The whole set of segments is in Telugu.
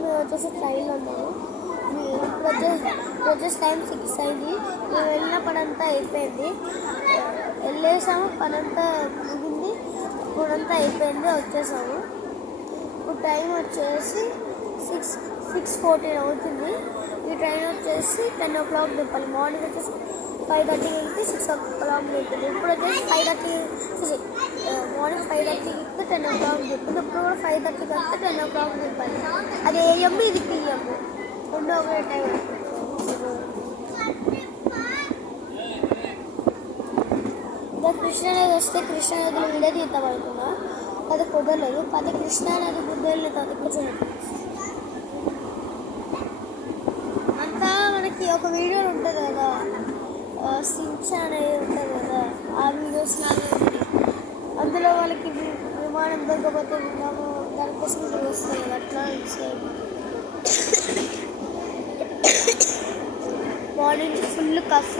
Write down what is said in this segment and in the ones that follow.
మేము వచ్చేసి ట్రైన్లో ఉన్నాము. ఇప్పుడు వచ్చేసి టైం 6 అయింది. మేము వెళ్ళిన పని అంతా అయిపోయింది, వెళ్ళేసాము, పని అంతా ముగింది, ఇప్పుడంతా అయిపోయింది, వచ్చేసాము. ఇప్పుడు టైం వచ్చేసి 6:14 అవుతుంది. ఈ ట్రైన్ వచ్చేసి 10 o'clock దింపాలి. మార్నింగ్ వచ్చేసి 5:30 ఎక్కితే 6 o'clock దింపుతుంది. ఇప్పుడు వచ్చేసి 5:30 మార్నింగ్ 5:30 ఎక్కితే 10 o'clock దింపుతుంది. ఇప్పుడు కూడా 5:30 ఎక్కితే 10 o'clock దింపాలి. అది AM, ఇది PM, రెండు ఒకే టైం. ఇంకా కృష్ణానది వస్తే కృష్ణానదిలో వీడియో తీద్దాం అనుకున్నా, అది కుదరలేదు. కృష్ణానది గుడ్డలు కూర్చొని అంతా మనకి ఒక వీడియో ఉంటుంది కదా, సించా అనేది ఉంటుంది కదా, ఆ వీడియోస్ లాగా ఉంది. అందులో వాళ్ళకి విమానం దొరకపోతే దానికోసం వస్తుంది కదా, అట్లా మార్నింగ్ ఫుల్ కఫ్.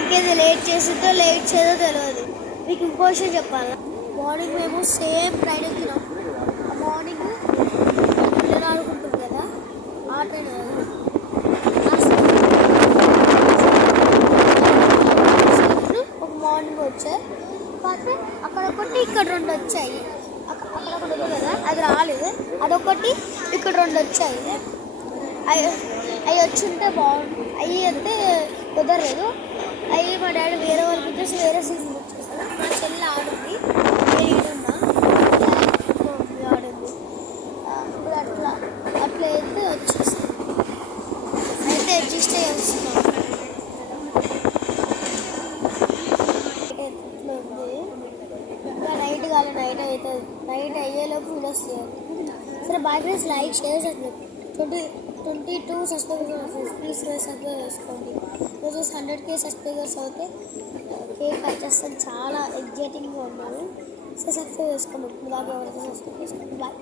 ఇంకేదో లేట్ చేసిందో లేట్ చేయదో తెలియదు. మీకు ఇంకో విషయం చెప్పాలా, మార్నింగ్ మేము సేమ్ ట్రైన్ ఎక్కినాం. మార్నింగ్ పిల్లలు ఆడుకుంటుంది కదా, ఆ ట్రైన్ ఒక మార్నింగ్ వచ్చాయి. కాకపోతే అక్కడ ఒకటి ఇక్కడ రెండు వచ్చాయి. అక్కడ ఒకటి ఉంది కదా, అది రాలేదు. అదొకటి ఇక్కడ రెండు వచ్చాయి. అవి వచ్చింటే బాగుంది. అవి అయితే కుదరలేదు. అవి మా డాడీ వేరే వాళ్ళకి ఇచ్చేసి వేరే సీజన్ వచ్చేసాడు. మా చెల్లి ఆడుంది, ఈడున్నా ఆడుంది. ఇప్పుడు అట్లా అయితే వచ్చేసాం. అయితే అడ్జస్ట్ అయ్యి వస్తున్నాం. ఎట్లా ఉంది ఇంకా నైట్ కాలే, నైట్ అవుతుంది. నైట్ అయ్యేలోపు వీళ్ళు వస్తుంది. సరే బాయ్ ఫ్రెండ్స్, లైక్ షేర్ చేస్తుంది. 22 సబ్స్క్రైబర్స్ ప్లీజ్ సబ్స్క్రైబ్ చేసుకోండి. ఈరోజు 100K సబ్స్క్రైబర్స్ అవుతే కేక్ కట్ చేస్తాను. చాలా ఎగ్జైటింగ్గా ఉన్నాను. సో సబ్స్క్రైబ్ చేసుకోండి. ఇప్పుడు దాకా ఎవరైతే సబ్స్క్రైబ్ చేసుకోండి. బాయ్.